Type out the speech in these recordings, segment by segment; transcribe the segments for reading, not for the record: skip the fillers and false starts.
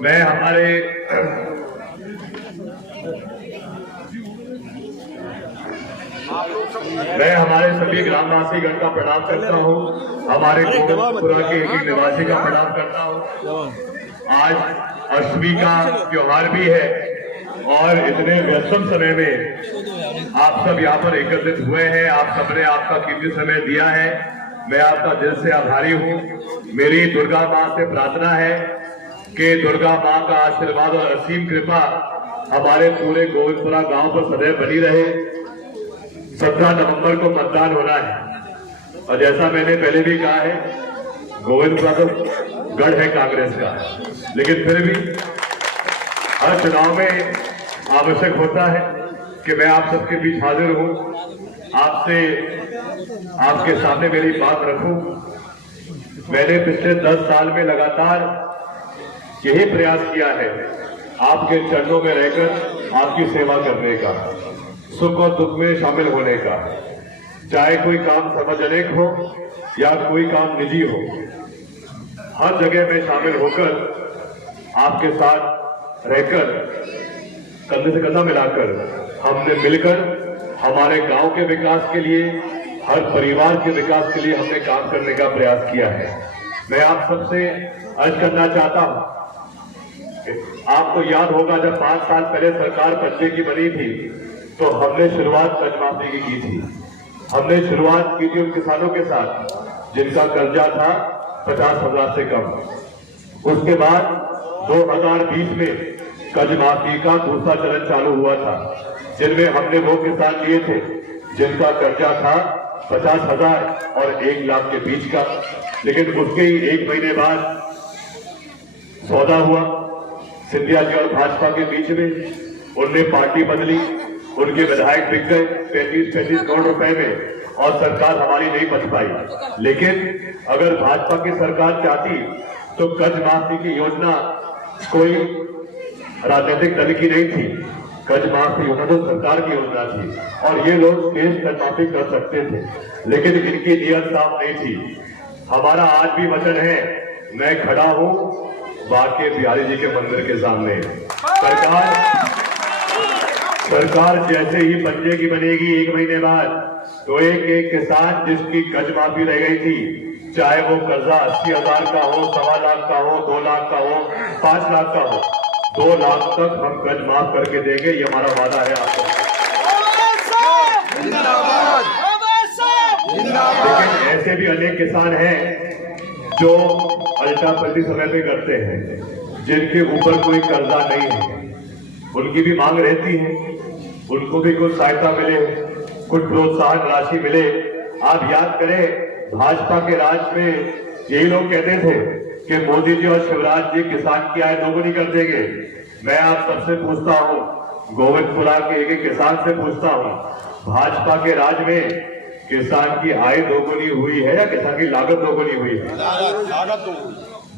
मैं हमारे सभी ग्रामवासीगण का प्रणाम करता हूँ। हमारे गोविंदपुरा के एक निवासी का प्रणाम करता हूँ। आज अष्टमी का त्योहार भी है और इतने व्यस्तम समय में आप सब यहाँ पर एकत्रित हुए हैं। आप सबने आपका कीमती समय दिया है। मैं आपका दिल से आभारी हूँ। मेरी दुर्गा माँ से प्रार्थना है कि दुर्गा माँ का आशीर्वाद और असीम कृपा हमारे पूरे गोविंदपुरा गांव पर सदैव बनी रहे। 17 नवंबर को मतदान होना है और जैसा मैंने पहले भी कहा है, गोविंदपुरा तो गढ़ है कांग्रेस का, लेकिन फिर भी हर चुनाव में आवश्यक होता है कि मैं आप सबके बीच हाजिर हूं, आपके सामने मेरी बात रखूं। मैंने पिछले 10 साल में लगातार यही प्रयास किया है आपके चरणों में रहकर आपकी सेवा करने का, सुख और दुख में शामिल होने का। चाहे कोई काम सार्वजनिक हो या कोई काम निजी हो, हर जगह में शामिल होकर आपके साथ रहकर कंधे से कंधा मिलाकर हमने मिलकर हमारे गांव के विकास के लिए, हर परिवार के विकास के लिए हमने काम करने का प्रयास किया है। मैं आप सबसे अर्ज करना चाहता हूं, आपको याद होगा जब 5 साल पहले सरकार पंजे की बनी थी तो हमने शुरुआत कर्ज माफी की थी। हमने शुरुआत की थी उन किसानों के साथ जिनका कर्जा था 50,000 से कम। उसके बाद 2020 में कर्ज माफी का दूसरा चरण चालू हुआ था, जिनमें हमने वो किसान लिए थे जिनका कर्जा था 50,000 और 1 लाख के बीच का। लेकिन उसके ही 1 महीने बाद सौदा हुआ सिंधिया जी और भाजपा के बीच में। उनने पार्टी बदली, उनके विधायक बिक गए 35-35 करोड़ रुपए में और सरकार हमारी नहीं बच पाई। लेकिन अगर भाजपा की सरकार चाहती तो कर्ज माफी की योजना कोई राजनीतिक दल की नहीं थी, कर्ज माफी योजना तो सरकार की योजना थी और ये लोग देश कर्ज माफी कर सकते थे, लेकिन इनकी नीयत साफ नहीं थी। हमारा आज भी वचन है, मैं खड़ा हूं बाके बिहारी जी के मंदिर के सामने। सरकार जैसे ही पंजे की बनेगी 1 महीने बाद, तो एक किसान जिसकी कर्ज माफी रह गई थी, चाहे वो कर्जा 80,000 का हो, 1.25 लाख का हो, 2 लाख का हो, 5 लाख का हो, 2 लाख तक हम कर्ज माफ करके देंगे। ये हमारा वादा है आपको। लेकिन ऐसे भी अनेक किसान हैं जो अल्टा पलटी समय पे करते हैं, जिनके ऊपर कोई कर्जा नहीं है। उनकी भी मांग रहती है, उनको भी कुछ सहायता मिले, कुछ प्रोत्साहन राशि मिले। आप याद करें, भाजपा के राज में यही लोग कहते थे कि मोदी जी और शिवराज जी किसान की आय दोगुनी कर देंगे। मैं आप सबसे पूछता हूं, गोविंदपुरा के एक किसान से पूछता हूं, भाजपा के राज में किसान की आय दोगुनी हुई है या किसान की लागत दोगुनी हुई है?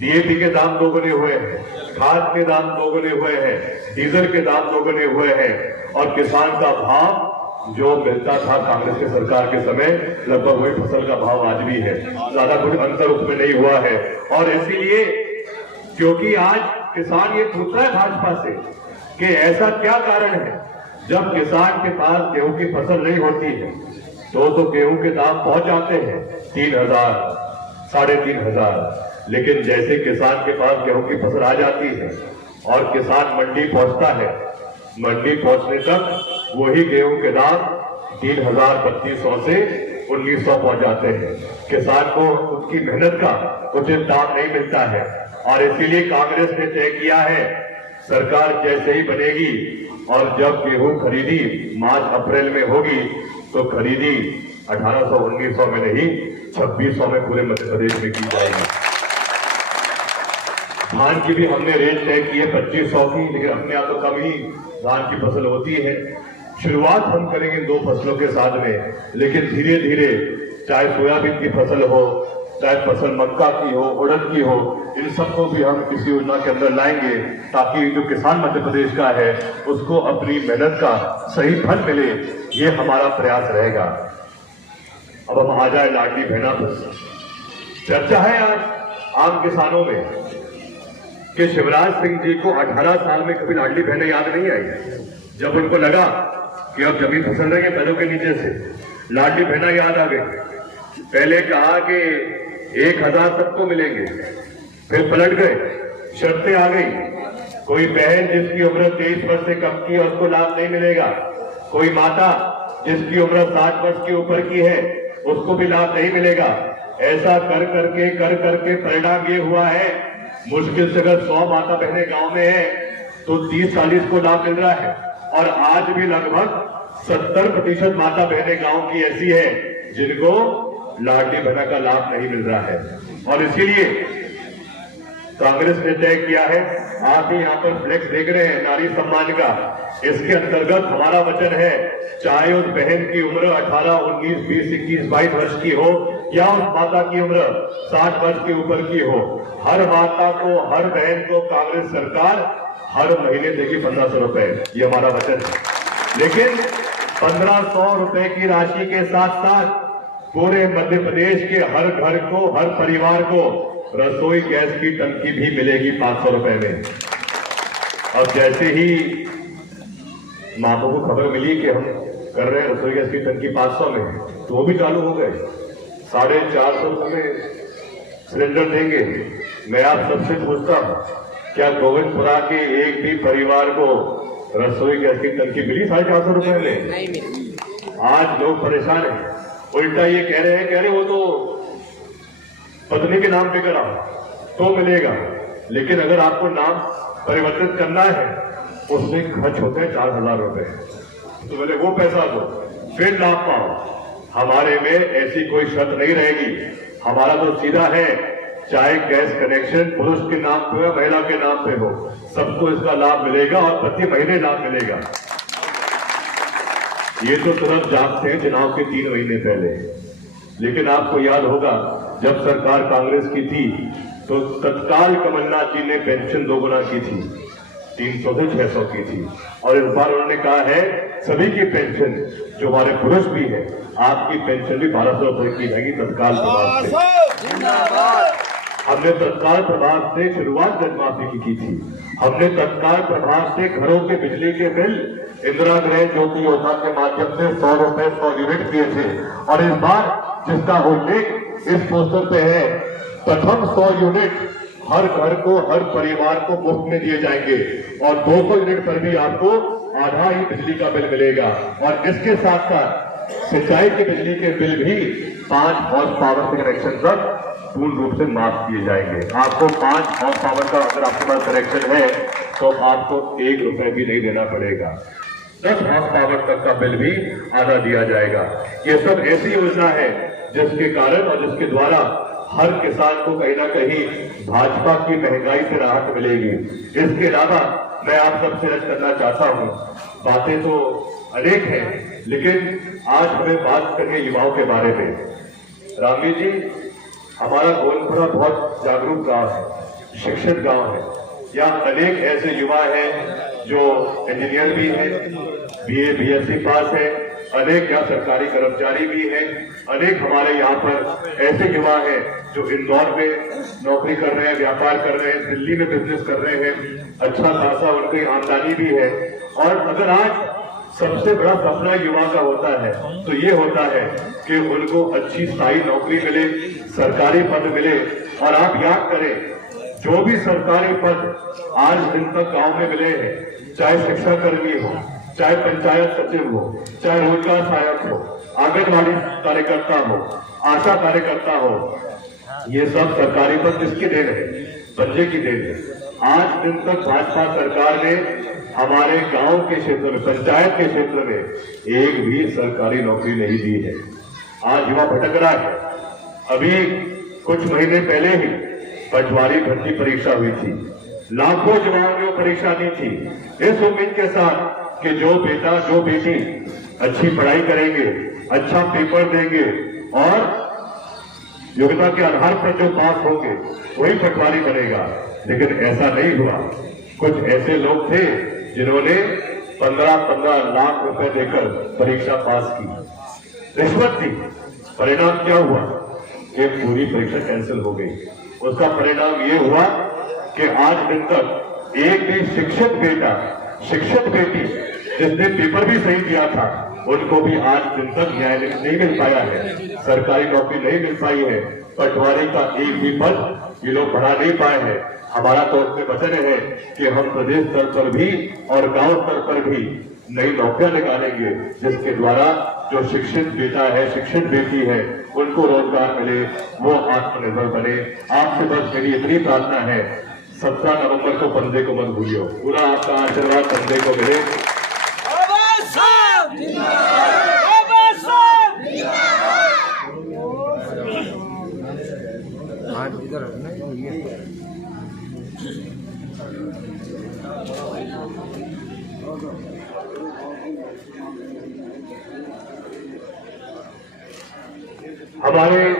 डीएपी के दाम दोगुने हुए हैं, खाद के दाम दोगुने हुए हैं, डीजल के दाम दोगुने हुए हैं और किसान का भाव जो मिलता था कांग्रेस की सरकार के समय, लगभग वही फसल का भाव आज भी है। ज्यादा कुछ अंतर उसमें नहीं हुआ है। और इसीलिए क्योंकि आज किसान ये पूछ रहा है भाजपा से कि ऐसा क्या कारण है जब किसान के पास गेहूं की फसल नहीं होती है तो गेहूं के दाम पहुंच जाते हैं 3,000, 3,500, लेकिन जैसे किसान के पास गेहूं की फसल आ जाती है और किसान मंडी पहुंचता है, मंडी पहुंचने तक वही गेहूं के दाम 3,000-3,200 से 1,900 पहुंच जाते हैं। किसान को उसकी मेहनत का उचित दाम नहीं मिलता है और इसीलिए कांग्रेस ने तय किया है, सरकार जैसे ही बनेगी और जब गेहूं खरीदी मार्च-अप्रैल में होगी तो खरीदी 1,800-1,900 में नहीं 2,600 में पूरे मध्य प्रदेश में की जाएगी। धान की भी हमने रेट तय की है 2,500 की, लेकिन अपने यहाँ तो कम ही धान की फसल होती है। शुरुआत हम करेंगे 2 फसलों के साथ में, लेकिन धीरे धीरे चाहे सोयाबीन की फसल हो, चाहे फसल मक्का की हो, उड़द की हो, इन सबको भी हम इस योजना के अंदर लाएंगे ताकि जो किसान मध्य प्रदेश का है उसको अपनी मेहनत का सही फल मिले। ये हमारा प्रयास रहेगा। अब हम आ जाए लाडली बहना पर। चर्चा है आज आम किसानों में कि शिवराज सिंह जी को 18 साल में कभी लाडली बहनें याद नहीं आई। जब उनको लगा कि अब जमीन फिसल रही है पैरों के नीचे से, लाडली बहना याद आ गई। पहले कहा कि 1000 सबको मिलेंगे, फिर पलट गए, शर्तें आ गई। कोई बहन जिसकी उम्र 23 वर्ष से कम की है उसको लाभ नहीं मिलेगा, कोई माता जिसकी उम्र 60 वर्ष के ऊपर की है उसको भी लाभ नहीं मिलेगा। ऐसा कर करके परिणाम ये हुआ है, मुश्किल से अगर 100 माता बहनें गांव में है तो 30-40 को लाभ मिल रहा है। और आज भी लगभग 70% माता बहनें गांव की ऐसी है जिनको लाडली बहना का लाभ नहीं मिल रहा है। और इसीलिए कांग्रेस ने तय किया है, आप भी यहाँ पर फ्लेक्स देख रहे हैं नारी सम्मान का, इसके अंतर्गत हमारा वचन है, चाहे उस बहन की उम्र 18, 19, 20, 21, 22 वर्ष की हो या उस माता की उम्र 60 वर्ष के ऊपर की हो, हर माता को, हर बहन को कांग्रेस सरकार हर महीने देगी 1500 रुपए, ये हमारा वचन है। लेकिन 1500 रुपए की राशि के साथ साथ पूरे मध्य प्रदेश के हर घर को, हर परिवार को रसोई गैस की टंकी भी मिलेगी 500 रुपए में। अब जैसे ही मामू को खबर मिली कि हम कर रहे हैं रसोई गैस की टंकी 500 में, तो वो भी चालू हो गए। 450 में सिलेंडर देंगे। मैं आप सबसे पूछता हूं, क्या गोविंदपुरा के एक भी परिवार को रसोई गैस की टंकी मिली 450 रुपए में? नहीं मिली। आज लोग परेशान हैं, उल्टा ये कह रहे हैं कि अरे वो तो पत्नी के नाम पे करा तो मिलेगा। लेकिन अगर आपको नाम परिवर्तित करना है उसमें खर्च होते हैं 4000 रुपए, तो बोले वो पैसा दो फिर लाभ पाओ। हमारे में ऐसी कोई शर्त नहीं रहेगी। हमारा तो सीधा है, चाहे गैस कनेक्शन पुरुष के नाम पे हो, महिला के नाम पे हो, सबको इसका लाभ मिलेगा और प्रति महीने लाभ मिलेगा। ये तो तुरंत जागते हैं चुनाव के 3 महीने पहले। लेकिन आपको याद होगा जब सरकार कांग्रेस की थी तो तत्काल कमलनाथ जी ने पेंशन 2 गुना की थी, 300 से 600 की थी। और इस बार उन्होंने कहा है सभी की पेंशन, जो हमारे पुरुष भी है, आपकी पेंशन भी 1200 रुपए की जाएगी तत्काल प्रभाव से। हमने तत्काल प्रभाव से शुरुआत ऋणमाफी की थी। हमने तत्काल प्रभाव से घरों के बिजली के बिल इंदिरा गृह ज्योति योजना के माध्यम से 100 रुपए 100 यूनिट दिए थे। और इस बार जिसका उल्लेख इस पोस्टर पे है, प्रथम 100 यूनिट हर घर को, हर परिवार को मुफ्त में दिए जाएंगे और 200 यूनिट पर भी आपको आधा ही बिजली का बिल मिलेगा। और इसके साथ साथ सिंचाई के बिजली के बिल भी 5 हॉर्स पावर के कनेक्शन तक पूर्ण रूप से माफ किए जाएंगे। आपको 5 हॉर्स पावर का अगर आपके पास कनेक्शन है तो आपको 1 रुपए भी नहीं देना पड़ेगा। 10 हॉर्स पावर तक का बिल भी आधा दिया जाएगा। ये सब ऐसी योजना है जिसके कारण और जिसके द्वारा हर किसान को कहीं ना कहीं भाजपा की महंगाई से राहत मिलेगी। इसके अलावा मैं आप सबसे अर्ज करना चाहता हूं, बातें तो अनेक हैं लेकिन आज हमें बात करनी है युवाओं के बारे में। रामी जी, हमारा गोविंदपुरा बहुत जागरूक गांव है, शिक्षित गांव है। यहाँ अनेक ऐसे युवा हैं जो इंजीनियर भी हैं, BA BSc पास है, अनेक यहाँ सरकारी कर्मचारी भी हैं, अनेक हमारे यहाँ पर ऐसे युवा हैं जो इंदौर में नौकरी कर रहे हैं, व्यापार कर रहे हैं, दिल्ली में बिजनेस कर रहे हैं, अच्छा खासा उनकी आमदनी भी है। और अगर आज सबसे बड़ा सपना युवा का होता है तो ये होता है कि उनको अच्छी स्थायी नौकरी मिले, सरकारी पद मिले। और आप याद करें, जो भी सरकारी पद आज दिन तक गांव में मिले हैं, चाहे शिक्षा कर्मी हो, चाहे पंचायत सचिव हो, चाहे रोजगार सहायक हो, आंगनबाड़ी कार्यकर्ता हो, आशा कार्यकर्ता हो, ये सब सरकारी पद किसकी देन है? पंजे की देन है। आज दिन तक भाजपा सरकार ने हमारे गांव के क्षेत्र में, पंचायत के क्षेत्र में एक भी सरकारी नौकरी नहीं दी है। आज युवा भटक रहा है। अभी कुछ महीने पहले ही पटवारी भर्ती परीक्षा हुई थी, लाखों युवाओं ने परीक्षा दी थी इस उम्मीद के साथ कि जो बेटा जो बेटी अच्छी पढ़ाई करेंगे, अच्छा पेपर देंगे और योग्यता के आधार पर जो पास होंगे वही पटवारी बनेगा। लेकिन ऐसा नहीं हुआ। कुछ ऐसे लोग थे जिन्होंने 15-15 लाख रुपए देकर परीक्षा पास की, रिश्वत दी परिणाम क्या हुआ कि पूरी परीक्षा कैंसिल हो गई। उसका परिणाम ये हुआ कि आज दिन तक एक भी शिक्षक बेटा, शिक्षक बेटी जिसने पेपर भी सही दिया था, उनको भी आज दिन तक न्याय नहीं मिल पाया है, सरकारी नौकरी नहीं मिल पाई है, पटवारी का एक भी पद ये लोग बढ़ा नहीं पाए हैं। हमारा तो उसमें वचन है कि हम प्रदेश स्तर पर भी और गांव स्तर पर भी नई नौकरियां निकालेंगे, जिसके द्वारा जो शिक्षित बेटा है, शिक्षित बेटी है, उनको रोजगार मिले, वो आत्मनिर्भर बने। आपसे बस मेरी इतनी प्रार्थना है, 17 नवंबर को पंदे को मत भूलियो। पूरा आपका आशीर्वाद पंदे को मिले। हमारे